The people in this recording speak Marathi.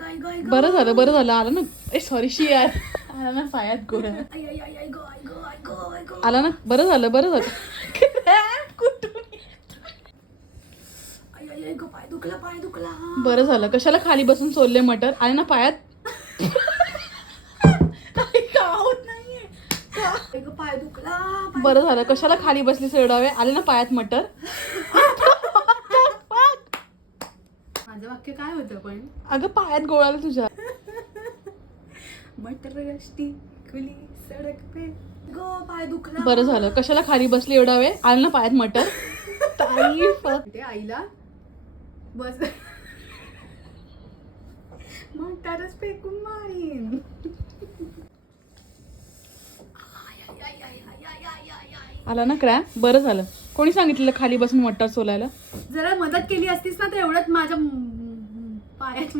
बरं झालं आला ना. सॉरी यार, आला ना पायात गोळा. आला ना, बरं झालं कुठून पाय दुखला. बरं झालं. कशाला खाली बसून सोलले मटर? आले ना पायात. पाय दुखला. बरं झालं. कशाला खाली बसली सोडावे? आले ना पायात मटर. माझं वाक्य काय होतं पण? अगं पायात गोळाला तुझ्या. मटर गश्ती खुली सडक पे गो पाय दुखला. बरं झालं. कशाला खाली बसली एवढा वेळ? आले ना पायात मटर. ते आईला बस मटरच फेकून मारीन. आला ना क्रॅम्प. बरं झालं. कोणी सांगितलं खाली बसून मटर सोलायला? जरा मदत केली असतीस ना तर एवढंच माझ्या पायात